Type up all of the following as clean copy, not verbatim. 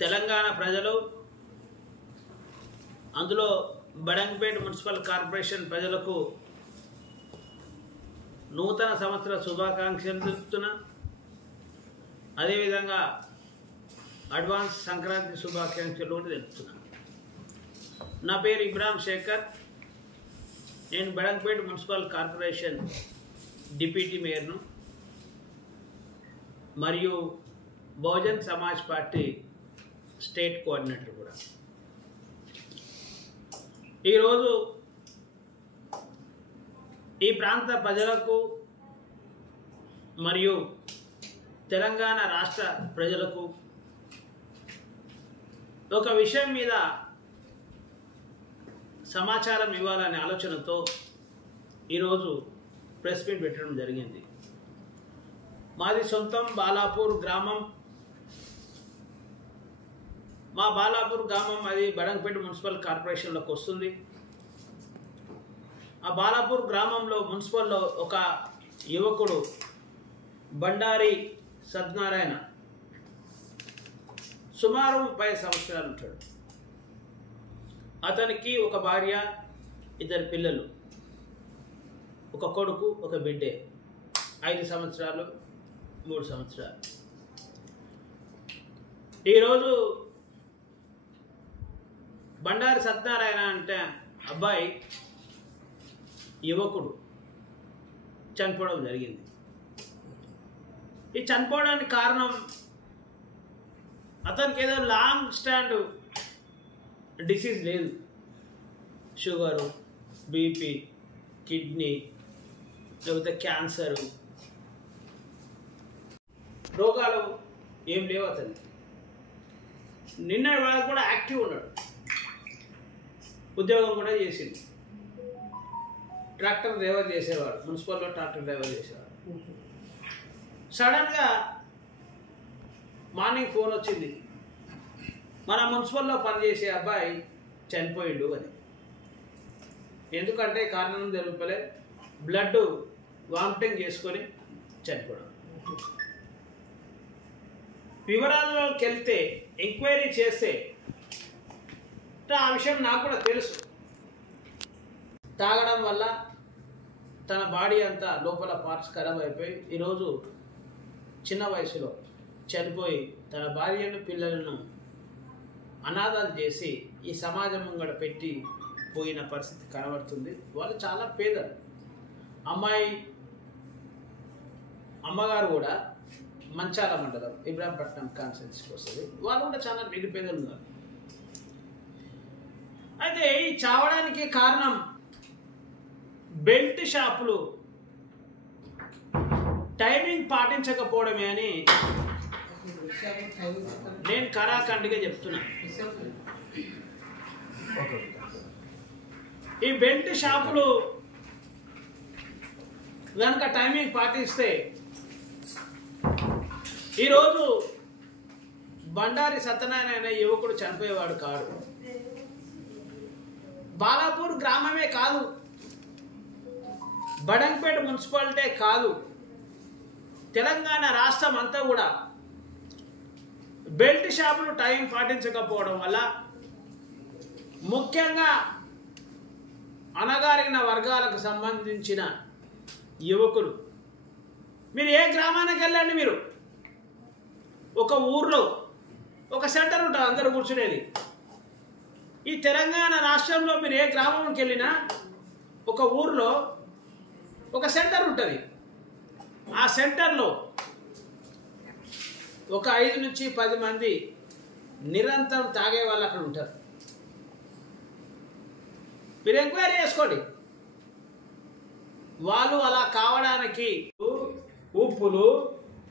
తెలంగాణ ప్రజలు, అందులో Badangpet municipal corporation ప్రజలకు నూతన సంవత్సర శుభాకాంక్షలు తెలుపుతున్నా. అదేవిధంగా అడ్వాన్స్ సంక్రాంతి శుభాకాంక్షలు కూడా తెలుపుతున్నా. నా పేరు ఇబ్రాహిం శేఖర్. నేను బడంగపేట మున్సిపల్ కార్పొరేషన్ డిప్యూటీ మేయర్ను మరియు Bahujan Samaj party state coordinator కూడా. ఈరోజు ఈ ప్రాంత ప్రజలకు మరియు తెలంగాణ రాష్ట్ర ప్రజలకు ఒక విషయం మీద సమాచారం ఇవ్వాలనే ఆలోచనతో ఈరోజు ప్రెస్ మీట్ పెట్టడం జరిగింది. మాది సొంతం బాలాపూర్ గ్రామం. మా బాలాపూర్ గ్రామం అది బడంగపేట మున్సిపల్ కార్పొరేషన్లోకి వస్తుంది. ఆ బాలాపూర్ గ్రామంలో మున్సిపల్లో ఒక యువకుడు బండారి సత్యనారాయణ సుమారు 30 సంవత్సరాలు ఉంటాడు. అతనికి ఒక భార్య, 2 పిల్లలు, ఒక కొడుకు, ఒక బిడ్డే. 5 సంవత్సరాలు, 3 సంవత్సరాలు. ఈరోజు బండారి సత్యనారాయణ అంటే అబ్బాయి యువకుడు చనిపోవడం జరిగింది. ఈ చనిపోవడానికి కారణం అతనికి ఏదో లాంగ్ స్టాండ్ డిసీజ్ లేదు. షుగరు, బీపీ, కిడ్నీ, లేకపోతే క్యాన్సరు రోగాలు ఏం లేవు అతనికి. నిన్నటి వరకు కూడా యాక్టివ్ ఉన్నాడు. ఉద్యోగం కూడా చేసిండు. ట్రాక్టర్ డ్రైవర్ చేసేవాడు, మున్సిపల్లో ట్రాక్టర్ డ్రైవర్ చేసేవాడు. సడన్గా మార్నింగ్ ఫోన్ వచ్చింది, మన మున్సిపల్లో పనిచేసే అబ్బాయి చనిపోయిండు అని. ఎందుకంటే కారణం తెలుపలే, బ్లడ్ వామిటింగ్ చేసుకొని చనిపోవడం. వివరాల్లోకి వెళ్తే, ఎంక్వైరీ చేస్తే ఆ విషయం నాకు కూడా తెలుసు. తాగడం వల్ల తన బాడీ అంతా లోపల పార్ట్స్ ఖరాబ్ అయిపోయి ఈరోజు చిన్న వయసులో చనిపోయి తన భార్యను, పిల్లలను అనాథాలు చేసి ఈ సమాజం ముంగడ పెట్టి పోయిన పరిస్థితి కనబడుతుంది. వాళ్ళు చాలా పేదలు. అమ్మగారు కూడా మంచాల మండలం ఇబ్రాహీంపట్నం కాన్స్టిట్యున్సీకి వస్తుంది. వాళ్ళు కూడా చాలా నిరుపేదలు ఉన్నారు. అయితే ఈ చావడానికి కారణం బెల్ట్ షాపులు టైమింగ్ పాటించకపోవడమే అని నేను కరాఖండిగా చెప్తున్నా. ఈ బెల్ట్ షాపులు కనుక టైమింగ్ పాటిస్తే ఈరోజు బండారి సత్యనారాయణ అనే యువకుడు చనిపోయేవాడు కాడు. బాలాపూర్ గ్రామమే కాదు, బడంగపేట మున్సిపాలిటీ కాదు, తెలంగాణ రాష్ట్రం అంతా కూడా బెల్ట్ షాపులు టైం పాటించకపోవడం వల్ల ముఖ్యంగా అణగారిన వర్గాలకు సంబంధించిన యువకులు, మీరు ఏ గ్రామానికి వెళ్ళండి, మీరు ఒక ఊర్లో ఒక సెంటర్ ఉంటుంది అందరూ కూర్చునేది. ఈ తెలంగాణ రాష్ట్రంలో మీరు ఏ గ్రామంకి వెళ్ళినా ఒక ఊర్లో ఒక సెంటర్ ఉంటుంది. ఆ సెంటర్లో ఒక 5 నుంచి 10 మంది నిరంతరం తాగే వాళ్ళు అక్కడ ఉంటారు. మీరు ఎంక్వైరీ చేసుకోండి. వాళ్ళు అలా కావడానికి ఉప్పులు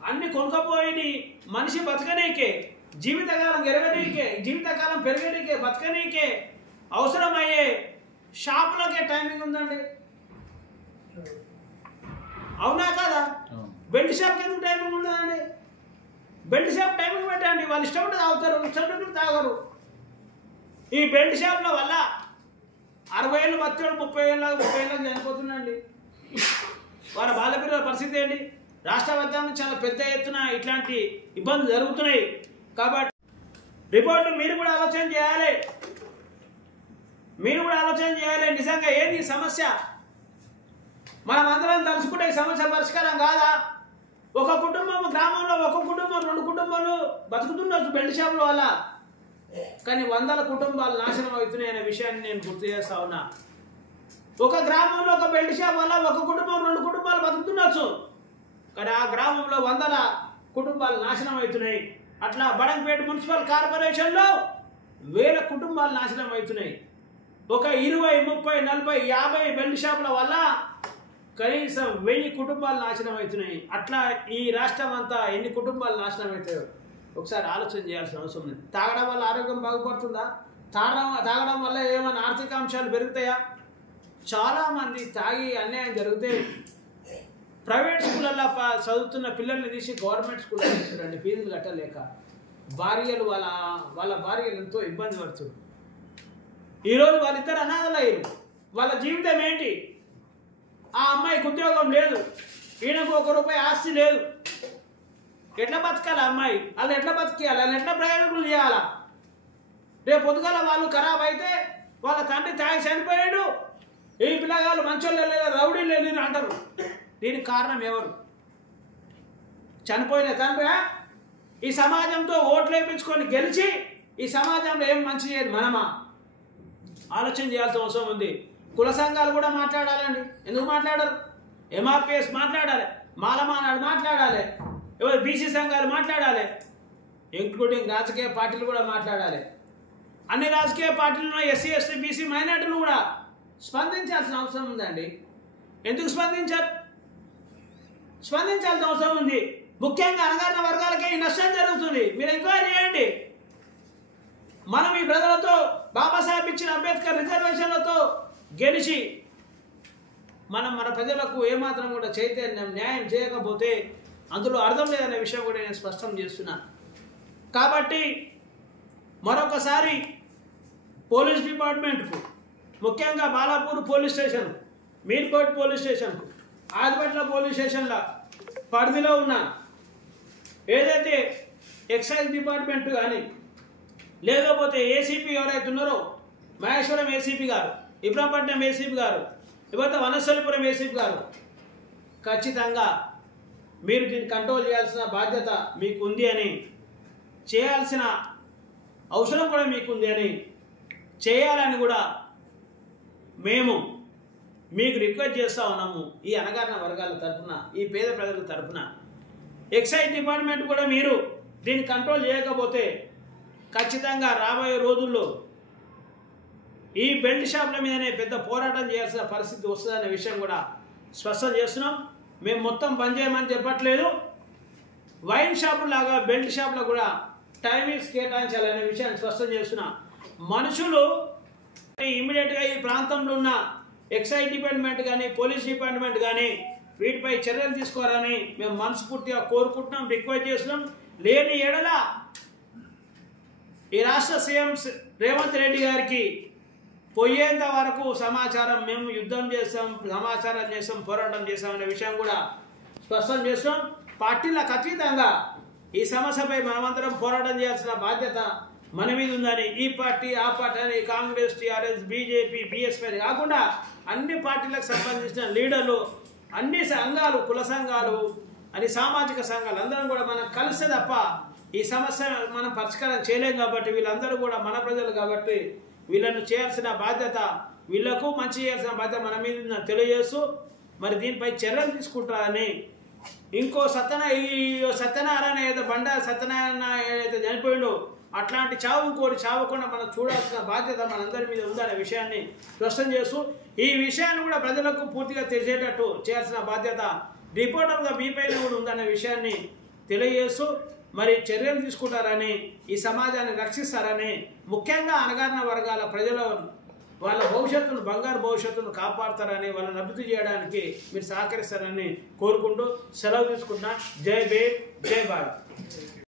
అన్ని కొనుక్కపోయి మనిషి బతకనీకే, జీవితకాలం పెరగనీకే, బతకనీకే అవసరమయ్యే షాపులకే టైమింగ్ ఉందండి. అవునా కాదా? బెల్ట్ షాప్కి ఎందుకు టైమింగ్ ఉండదండి? బెల్ట్ షాప్ టైమింగ్ పెట్టండి. వాళ్ళు ఇష్టపడి తాగుతారు, ఇష్టపడి తాగరు. ఈ బెల్ట్ షాప్ల వల్ల 60 ఏళ్ళు బతికాడు, 30 ఏళ్ళకి చనిపోతుందండి. వాళ్ళ బాలపిల్లల పరిస్థితి ఏంటి? రాష్ట్ర వ్యాప్తంగా చాలా పెద్ద ఎత్తున ఇట్లాంటి ఇబ్బందులు జరుగుతున్నాయి. కాబట్టి రిపోర్టు మీరు కూడా ఆలోచన చేయాలి, నిజంగా ఏంది సమస్య? మనం అందరం తలుచుకుంటే ఈ సమస్య పరిష్కారం కాదా? ఒక కుటుంబం గ్రామంలో ఒక కుటుంబం 2 కుటుంబాలు బతుకుతుండొచ్చు బెల్ట్ షాపుల వల్ల, కానీ వందల కుటుంబాలు నాశనం అవుతున్నాయి అనే విషయాన్ని నేను గుర్తు చేస్తా ఉన్నా. ఒక గ్రామంలో ఒక బెల్ట్ షాప్ వల్ల ఒక కుటుంబం 2 కుటుంబాలు బతుకుతుండొచ్చు, కానీ ఆ గ్రామంలో వందల కుటుంబాలు నాశనం అవుతున్నాయి. అట్లా బడంపేట మున్సిపల్ కార్పొరేషన్లో వేల కుటుంబాలు నాశనం అవుతున్నాయి. ఒక 20, 30, 40, 50 బెల్ట్ షాపుల వల్ల కనీసం 1000 కుటుంబాలు నాశనం అవుతున్నాయి. అట్లా ఈ రాష్ట్రం అంతా ఎన్ని కుటుంబాలు నాశనం అవుతాయో ఒకసారి ఆలోచన చేయాల్సిన అవసరం ఉంది. తాగడం వల్ల ఆరోగ్యం బాగుపడుతుందా? తాగడం వల్ల ఏమైనా ఆర్థిక అంశాలు పెరుగుతాయా? చాలామంది తాగి అన్యాయం జరిగితే ప్రైవేట్ స్కూళ్ళల్లో చదువుతున్న పిల్లల్ని తీసి గవర్నమెంట్ స్కూల్లో వేస్తారండి ఫీజులు కట్టలేక. భార్యలు వాళ్ళ భార్యలు ఎంతో ఇబ్బంది పడుతుంది. ఈరోజు వాళ్ళిద్దరు అనాథలయ్యారు. వాళ్ళ జీవితం ఏంటి? ఆ అమ్మాయికి ఉద్యోగం లేదు, ఈయనకు 1 రూపాయి ఆస్తి లేదు. ఎట్లా బతకాలి అమ్మాయి? వాళ్ళు ఎట్లా బతికేయాలి? వాళ్ళు ఎట్లా ప్రయాణికులు చేయాలా? రేపు పొద్దుగాల వాళ్ళు ఖరాబ్ అయితే వాళ్ళ తండ్రి తాగి చనిపోయాడు, ఈ పిల్లగాళ్ళు మంచోళ్ళు లేదా రౌడీలు లేని అంటారు. దీనికి కారణం ఎవరు? చనిపోయిన తండ్రి? ఈ సమాజంతో ఓట్లు వేయించుకొని గెలిచి ఈ సమాజంలో ఏం మంచి చేయదు మనమా? ఆలోచన చేయాల్సిన అవసరం ఉంది. కుల సంఘాలు కూడా మాట్లాడాలండి. ఎందుకు మాట్లాడరు? ఎంఆర్పిఎస్ మాట్లాడాలి, మాలమానాడు మాట్లాడాలి, ఎవరు బీసీ సంఘాలు మాట్లాడాలి, ఇంక్లూడింగ్ రాజకీయ పార్టీలు కూడా మాట్లాడాలి. అన్ని రాజకీయ పార్టీలను ఎస్సీ ఎస్టీ బీసీ మైనార్టీలు కూడా స్పందించాల్సిన అవసరం ఉందండి. ఎందుకు స్పందించారు? స్పందించాల్సిన అవసరం ఉంది. ముఖ్యంగా అణగారిన వర్గాలకే ఈ నష్టం జరుగుతుంది. మీరు ఎంక్వైరీ చేయండి. మనం ఈ ప్రజలతో బాబాసాహెబ్ ఇచ్చిన అంబేద్కర్ రిజర్వేషన్లతో గెలిచి మన ప్రజలకు ఏమాత్రం కూడా చైతన్యం న్యాయం చేయకపోతే అందులో అర్థం లేదనే విషయం కూడా నేను స్పష్టం చేస్తున్నాను. కాబట్టి మరొకసారి పోలీస్ డిపార్ట్మెంట్కు, ముఖ్యంగా బాలాపూర్ పోలీస్ స్టేషన్, మీర్కోట్ పోలీస్ స్టేషన్కు, ఆదిపట్ల పోలీస్ స్టేషన్ల పరిధిలో ఉన్న ఏదైతే ఎక్సైజ్ డిపార్ట్మెంట్ కానీ లేకపోతే ఏసీపీ ఎవరైతే ఉన్నారో మహేశ్వరం ఏసీపీ గారు, ఇబ్రాహంపట్నం ఏసీపీ గారు, లేకపోతే వనస్థలిపురం ఏసీపీ గారు, ఖచ్చితంగా మీరు దీన్ని కంట్రోల్ చేయాల్సిన బాధ్యత మీకుంది అని, చేయాల్సిన అవసరం కూడా మీకుంది అని, చేయాలని కూడా మేము మీకు రిక్వెస్ట్ చేస్తూ ఉన్నాము. ఈ అణగారిన వర్గాల తరఫున, ఈ పేద ప్రజల తరఫున ఎక్సైజ్ డిపార్ట్మెంట్ కూడా మీరు దీన్ని కంట్రోల్ చేయకపోతే ఖచ్చితంగా రాబోయే రోజుల్లో ఈ బెల్ట్ షాపుల మీదనే పెద్ద పోరాటం చేయాల్సిన పరిస్థితి వస్తుందనే విషయం కూడా స్పష్టం చేస్తున్నాం. మేము మొత్తం బంద్ చేయమని చెప్పట్లేదు. వైన్ షాపులాగా బెల్ట్ షాపులో కూడా టైమింగ్స్ కేటాయించాలనే విషయాన్ని స్పష్టం చేస్తున్నాం. మనుషులు ఇమ్మీడియట్గా ఈ ప్రాంతంలో ఉన్న ఎక్సైజ్ డిపార్ట్మెంట్ కానీ పోలీస్ డిపార్ట్మెంట్ కానీ వీటిపై చర్యలు తీసుకోవాలని మేము మనస్ఫూర్తిగా కోరుకుంటున్నాం, రిక్వెస్ట్ చేస్తున్నాం. లేని ఎడల ఈ రాష్ట్ర సీఎం రేవంత్ రెడ్డి గారికి పోయేంత వరకు సమాచారం మేము యుద్ధం చేస్తాం, సమాచారం చేస్తాం, పోరాటం చేస్తామనే విషయం కూడా స్పష్టం చేస్తాం. పార్టీలకు అతీతంగా ఈ సమస్యపై మనమందరం పోరాటం చేయాల్సిన బాధ్యత మన మీద ఉందని ఈ పార్టీ ఆ పార్టీ అని కాంగ్రెస్, టీఆర్ఎస్, బీజేపీ, బీఎస్పీ కాకుండా అన్ని పార్టీలకు సంబంధించిన లీడర్లు, అన్ని సంఘాలు, కుల సంఘాలు అని సామాజిక సంఘాలు అందరం కూడా మనం కలిస్తే తప్ప ఈ సమస్య మనం పరిష్కారం చేయలేం. కాబట్టి వీళ్ళందరూ కూడా మన ప్రజలు కాబట్టి వీళ్ళను చేయాల్సిన బాధ్యత, వీళ్ళకు మంచి చేయాల్సిన బాధ్యత మన మీద తెలియజేస్తూ మరి దీనిపై చర్యలు తీసుకుంటారని, ఇంకో సత్యనారాయణ ఏదో బండ సత్యనారాయణ ఏదైతే చనిపోయిండో అట్లాంటి చావకుండా మనం చూడాల్సిన బాధ్యత మనందరి మీద ఉందనే విషయాన్ని స్పష్టం చేస్తూ ఈ విషయాన్ని కూడా ప్రజలకు పూర్తిగా తెలిసేటట్టు చేయాల్సిన బాధ్యత రిపోర్టర్గా మీ పైన కూడా ఉందనే విషయాన్ని తెలియజేస్తూ మరి చర్యలు తీసుకుంటారని, ఈ సమాజాన్ని రక్షిస్తారని, ముఖ్యంగా అణగారిన వర్గాల ప్రజల వాళ్ళ భవిష్యత్తును, బంగారు భవిష్యత్తును కాపాడతారని, వాళ్ళని అభివృద్ధి చేయడానికి మీరు సహకరిస్తారని కోరుకుంటూ సెలవు తీసుకుంటున్నా. జై భీమ్, జై భారత్.